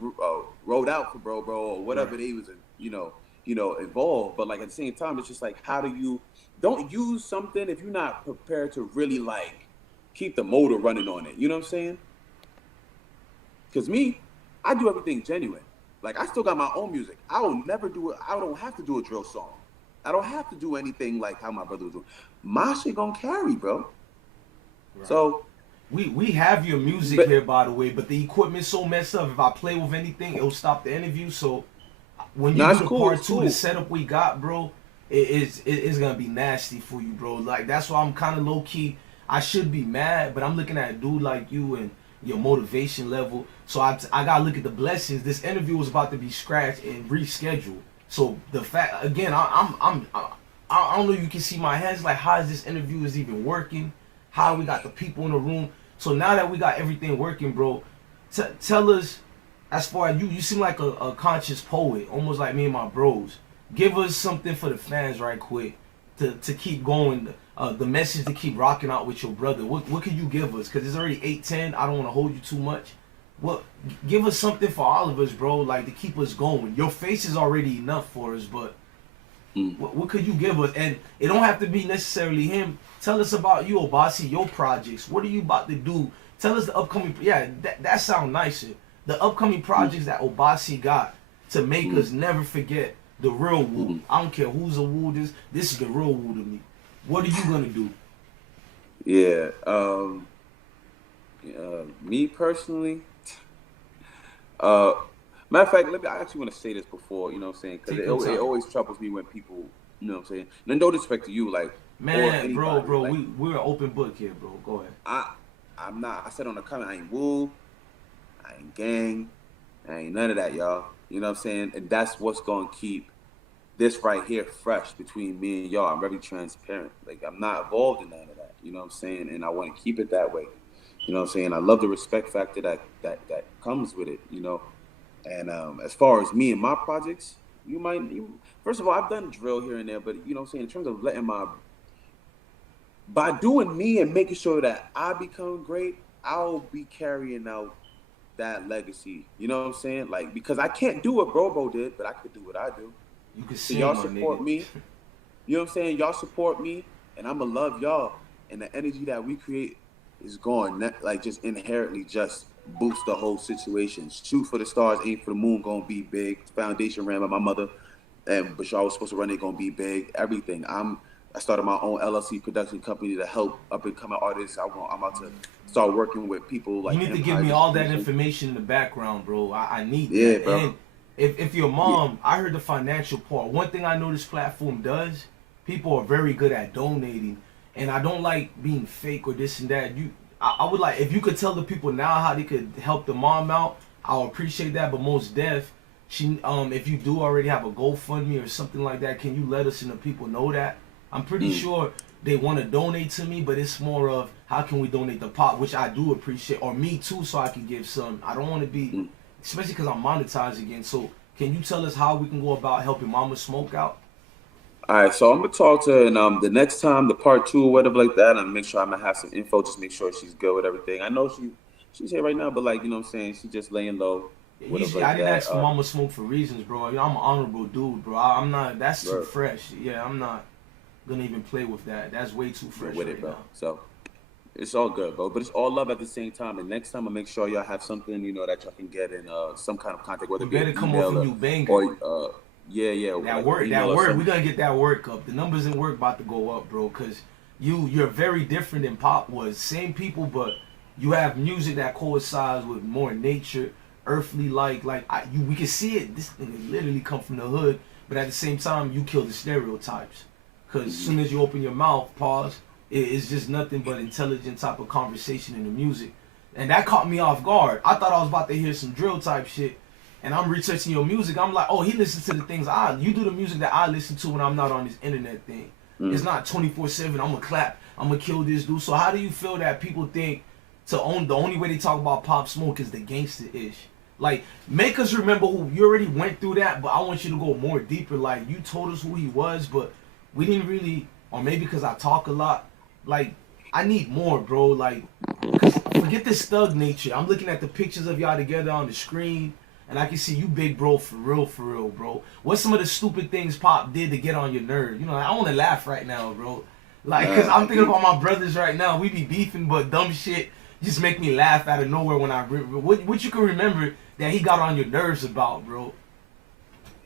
rode out for bro or whatever Right. they was involved. But like at the same time, it's just like, how do you don't use something if you're not prepared to really like keep the motor running on it. You know what I'm saying? Because me, I do everything genuine. Like I still got my own music. I will never do it. I don't have to do a drill song. I don't have to do anything like how my brother was doing. My shit gonna carry, bro. Right. So we have your music here, by the way, but the equipment's so messed up. If I play with anything, it'll stop the interview. So when you nah, do it's the cool. part It's two, cool. the setup we got, bro, it's gonna be nasty for you, bro. Like that's why I'm kind of low key. I should be mad, but I'm looking at a dude like you and your motivation level. So I gotta look at the blessings. This interview was about to be scratched and rescheduled. So the fact again, I don't know. You can see my hands. Like how is this interview is even working? How we got the people in the room? So now that we got everything working, bro, tell us. As far as you seem like a conscious poet, almost like me and my bros. Give us something for the fans, right quick, to keep going. The message to keep rocking out with your brother. What could you give us? Cause it's already 8:10. I don't want to hold you too much. What give us something for all of us, bro, like to keep us going. Your face is already enough for us, but what could you give us? And it don't have to be necessarily him. Tell us about you, Obasi, your projects. What are you about to do? Tell us the upcoming. Yeah, that sounds nicer. The upcoming projects that Obasi got to make us never forget the real Wu. I don't care who's a Wu. This is the real Wu to me. What are you gonna do? Yeah. Me personally, uh, matter of fact, I actually want to say this before, you know what I'm saying? Because Take it, your it time, always troubles me when people, you know what I'm saying? And no disrespect to you, like, or man, anybody. bro. Like, We're an open book here, bro. Go ahead. I'm not, I said on the comment, I ain't woo, I ain't gang, I ain't none of that, y'all. You know what I'm saying? And that's what's going to keep this right here fresh between me and y'all. I'm very transparent. Like, I'm not involved in none of that. You know what I'm saying? And I want to keep it that way. You know what I'm saying? I love the respect factor that comes with it, you know? And as far as me and my projects, first of all, I've done drill here and there, but you know what I'm saying? In terms of by doing me and making sure that I become great, I'll be carrying out that legacy. You know what I'm saying? Like, because I can't do what Brobo did, but I could do what I do. You can So sing, y'all my nigga. support me. You know what I'm saying? Y'all support me, and I'ma love y'all. And the energy that we create is going like just inherently just boost the whole situation. Shoot for the stars, aim for the moon, gonna be big. Foundation ran by my mother, and Bashar was supposed to run it, gonna be big. Everything. I started my own LLC production company to help up and coming artists. I'm about to start working with people You like need to give Empire me all that Distribution. information in the background, bro. I need Yeah, that. bro. And if your Yeah. mom, I heard the financial part. One thing I know this platform does, people are very good at donating. And I don't like being fake or this and that. I would like if you could tell the people now how they could help the mom out. I'll appreciate that. But most deaf, if you do already have a GoFundMe or something like that, can you let us and the people know that? I'm pretty Mm. sure they want to donate to me, but it's more of how can we donate the pot, which I do appreciate, or me too, so I can give some. I don't want to be, Mm. especially because I'm monetized again. So can you tell us how we can go about helping Mama Smoke out? All right, so I'm gonna talk to her, and the next time the part two or whatever like that, I'm make sure I'm gonna have some info. Just make sure she's good with everything. I know she's here right now, but like you know what I'm saying, she's just laying low, whatever Usually I like didn't that. ask for Mama Smoke for reasons, bro. I'm an honorable dude, bro. I'm not. That's too Bro, fresh. Yeah, I'm not gonna even play with that. That's way too you're fresh with it, right bro. now. So it's all good, bro. But it's all love at the same time. And next time, I make sure y'all have something that y'all can get in some kind of contact, whether We it be an better come off a email new banger. or yeah, That like an work, email or we something. gonna get that work up. The numbers in work about to go up, bro. Cause you're very different than Pop was. Same people, but you have music that coincides with more nature, earthly we can see it. This thing literally come from the hood, but at the same time, you kill the stereotypes. Cause as Mm-hmm. soon as you open your mouth, pause, it's just nothing but intelligent type of conversation in the music, and that caught me off guard. I thought I was about to hear some drill type shit and I'm researching your music, I'm like, oh, he listens to the things you do the music that I listen to when I'm not on this internet thing. It's not 24/7. I'm gonna clap. I'm gonna kill this dude. So how do you feel that people think the only way they talk about Pop Smoke is the gangster ish? Like, make us remember who you already went through that, but I want you to go more deeper. Like, you told us who he was, but we didn't really or maybe because I talk a lot. Like, I need more, bro. Like, cause forget this thug nature. I'm looking at the pictures of y'all together on the screen, and I can see you big bro for real, bro. What's some of the stupid things Pop did to get on your nerve? You know, I want to laugh right now, bro. Like, cause I'm thinking about my brothers right now. We be beefing, but dumb shit just make me laugh out of nowhere when I what you can remember that he got on your nerves about, bro.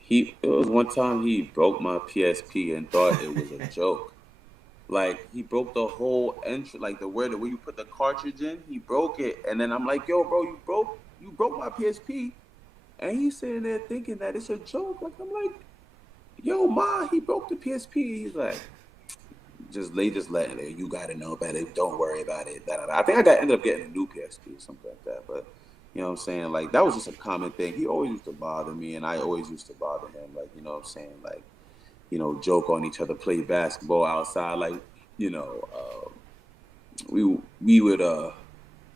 It was one time he broke my PSP and thought it was a joke. Like he broke the whole entry, like the where you put the cartridge in. He broke it, and then I'm like, "Yo, bro, you broke my PSP," and he's sitting there thinking that it's a joke. Like I'm like, "Yo, ma, he broke the PSP." He's like, "Just letting it. You gotta know about it. Don't worry about it." Da, da, da. I think ended up getting a new PSP or something like that. But you know what I'm saying? Like that was just a common thing. He always used to bother me, and I always used to bother him. Like you know what I'm saying? Like joke on each other, play basketball outside. Like, we would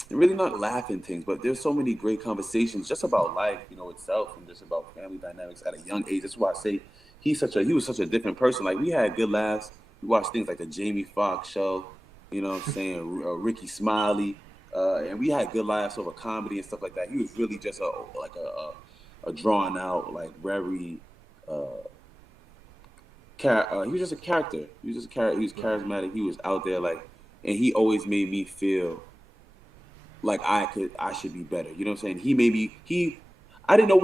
really not laugh and things, but there's so many great conversations just about life, itself, and just about family dynamics at a young age. That's why I say he was such a different person. Like we had good laughs. We watched things like the Jamie Foxx show, you know what I'm saying, Ricky Smiley, and we had good laughs over comedy and stuff like that. He was really just a drawn out, like very. He was just a character. He was just a character. He was charismatic. He was out there, like, and he always made me feel like I should be better. You know what I'm saying? I didn't know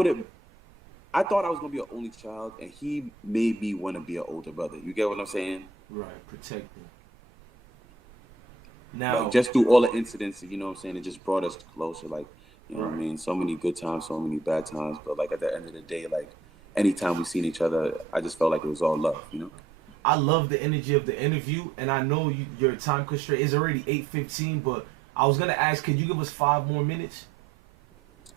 I thought I was gonna be an only child, and he made me want to be an older brother. You get what I'm saying? Right, protecting. Now, like just through all the incidents, you know what I'm saying, it just brought us closer. Like, you know right. what I mean? So many good times, so many bad times, but like at the end of the day, like. Anytime we seen each other, I just felt like it was all love, I love the energy of the interview, and I know your time constraint is already 8:15, but I was gonna ask, could you give us 5 more minutes?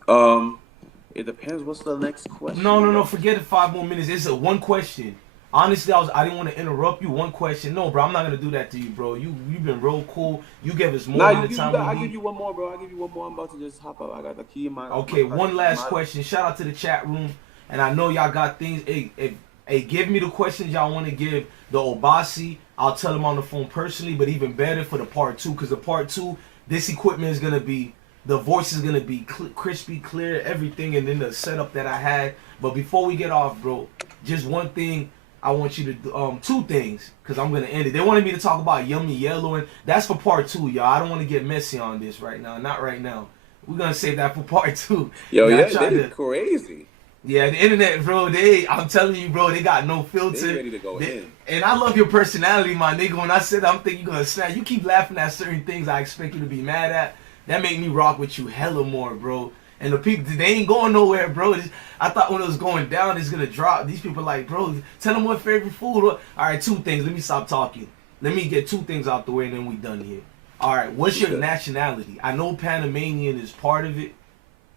It depends. What's the next question? No, forget it. 5 more minutes. It's a one question. Honestly, I didn't want to interrupt you. One question. No, bro, I'm not gonna do that to you, bro. You've been real cool. You gave us more than the time. I'll give you one more, bro. I'll give you one more. I'm about to just hop up. I got the key in my. Okay, one last question. Shout out to the chat room. And I know y'all got things. Hey, give me the questions y'all want to give the Obasi. I'll tell them on the phone personally. But even better for the part 2, because the part 2, this equipment is gonna be, the voice is gonna be crispy, clear, everything, and then the setup that I had. But before we get off, bro, just one thing I want you to do. 2 things, because I'm gonna end it. They wanted me to talk about Yummy Yellow, and that's for part 2, y'all. I don't want to get messy on this right now. Not right now. We're gonna save that for part 2. Yo, yeah, they're crazy. Yeah, the internet, bro, I'm telling you, bro, they got no filter. They ready to go in. And I love your personality, my nigga. When I said I'm thinking you're going to snap, you keep laughing at certain things I expect you to be mad at. That made me rock with you hella more, bro. And the people, they ain't going nowhere, bro. I thought when it was going down, it's going to drop. These people like, bro, tell them what favorite food. All right, 2 things. Let me stop talking. Let me get 2 things out the way, and then we done here. All right, what's your nationality? I know Panamanian is part of it.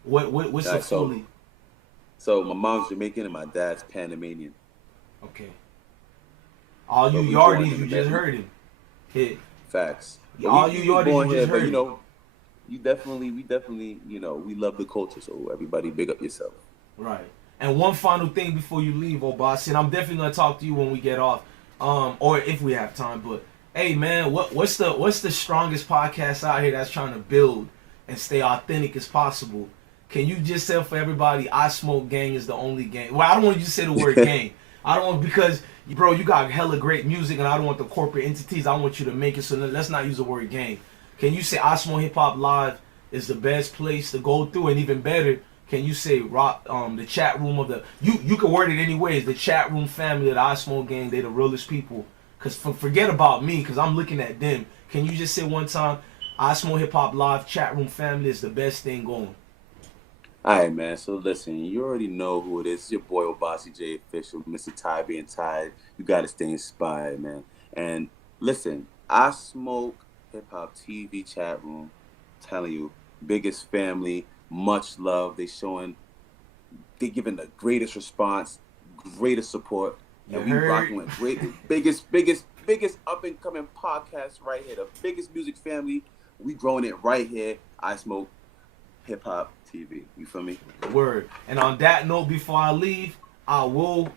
What's the fully? So my mom's Jamaican and my dad's Panamanian. Okay. All you Yardies, you just heard him. Hit. Facts. All you Yardies, you just heard him. We definitely, we love the culture. So everybody, big up yourself. Right. And one final thing before you leave, Obasi, and I'm definitely gonna talk to you when we get off, or if we have time. But hey, man, what's the strongest podcast out here that's trying to build and stay authentic as possible? Can you just say for everybody, I Smoke Gang is the only gang? Well, I don't want you to say the word gang. I don't want, because, bro, you got hella great music, and I don't want the corporate entities. I want you to make it, so let's not use the word gang. Can you say Ismokehiphop Live is the best place to go through, and even better, can you say the chat room of the, you can word it any ways, the chat room family of the I Smoke Gang, they the realest people. Because forget about me, because I'm looking at them. Can you just say one time, Ismokehiphop Live chat room family is the best thing going? All right, man. So listen, you already know who it is. It's your boy Obasi J Official, Mr. Ty being tied. You gotta stay inspired, man. And listen, I Smoke Hip Hop TV chat room. Telling you, biggest family, much love. They giving the greatest response, greatest support, and we rocking with biggest up and coming podcast right here. The biggest music family. We growing it right here. I Smoke Hip Hop TV. You feel me? Word. And on that note, before I leave, I will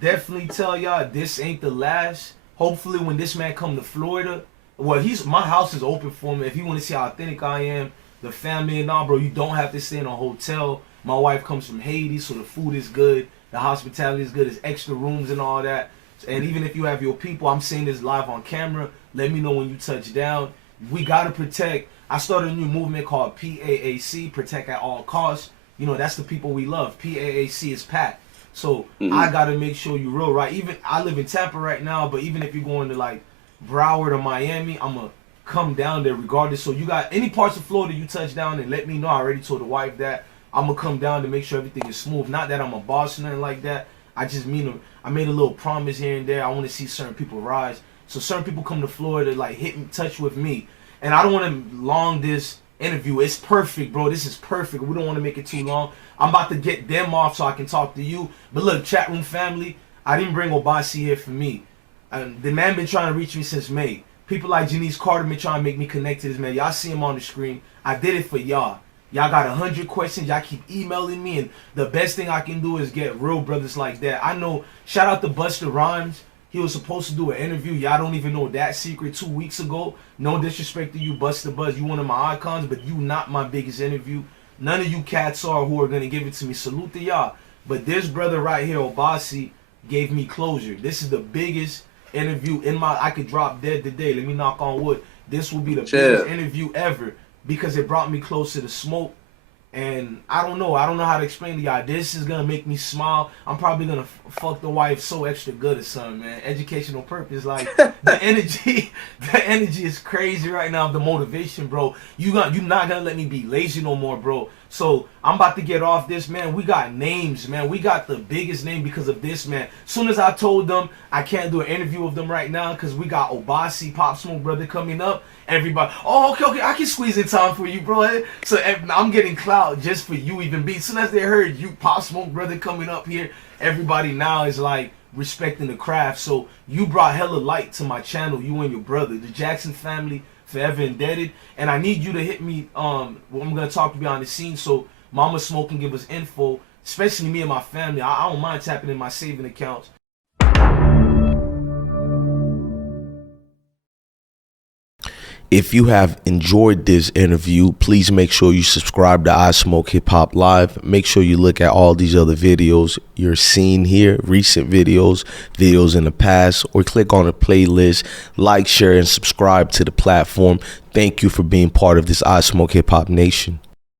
definitely tell y'all this ain't the last. hopefully when this man come to Florida, well, my house is open for him. If you want to see how authentic I am, the family and all, bro, you don't have to stay in a hotel. My wife comes from Haiti, so the food is good, the hospitality is good, there's extra rooms and all that. And even if you have your people, I'm saying this live on camera, let me know when you touch down. We gotta protect. I started a new movement called PAAC, Protect at All Costs. You know, that's the people we love. PAAC is PAC. So I gotta make sure you're real, right? Even I live in Tampa right now, but even if you're going to like Broward or Miami, I'ma come down there regardless. So you got any parts of Florida you touch down and let me know. I already told the wife that I'm gonna come down to make sure everything is smooth. Not that I'm a boss or nothing like that. I just mean I made a little promise here and there. I want to see certain people rise. So certain people come to Florida, like hit me, touch with me. And I don't want to long this interview. It's perfect, bro. This is perfect. We don't want to make it too long. I'm about to get them off so I can talk to you. But look, chat room family, I didn't bring Obasi here for me. The man been trying to reach me since May. People like Janice Carter been trying to make me connect to this man. Y'all see him on the screen. I did it for y'all. Y'all got 100 questions. Y'all keep emailing me, and the best thing I can do is get real brothers like that. I know. Shout out to Busta Rhymes. He was supposed to do an interview. Y'all don't even know that secret 2 weeks ago. No disrespect to you, Busta Buzz. You one of my icons, but you not my biggest interview. None of you cats are who are gonna give it to me. Salute to y'all. But this brother right here, Obasi, gave me closure. This is the biggest interview in my. I could drop dead today. Let me knock on wood. This will be the biggest interview ever because it brought me close to the smoke. And I don't know how to explain to y'all. This is gonna make me smile. I'm probably gonna fuck the wife so extra good or something, man. Educational purpose, like the energy is crazy right now. The motivation, bro. You not gonna let me be lazy no more, bro. So I'm about to get off this, man. We got names, man. We got the biggest name because of this, man. Soon as I told them I can't do an interview with them right now because we got Obasi, Pop Smoke brother coming up. Everybody, oh, okay, I can squeeze in time for you, bro. So I'm getting clout just for you even be. As soon as they heard you, Pop Smoke brother coming up here, everybody now is like respecting the craft. So you brought hella light to my channel, you and your brother. The Jackson family, forever indebted. And I need you to hit me, I'm going to talk to behind the scenes so Mama Smoke can give us info, especially me and my family. I don't mind tapping in my saving accounts. If you have enjoyed this interview, please make sure you subscribe to Ismokehiphop Live. Make sure you look at all these other videos you're seeing here, recent videos, videos in the past, or click on the playlist, like, share, and subscribe to the platform. Thank you for being part of this Ismokehiphop Nation.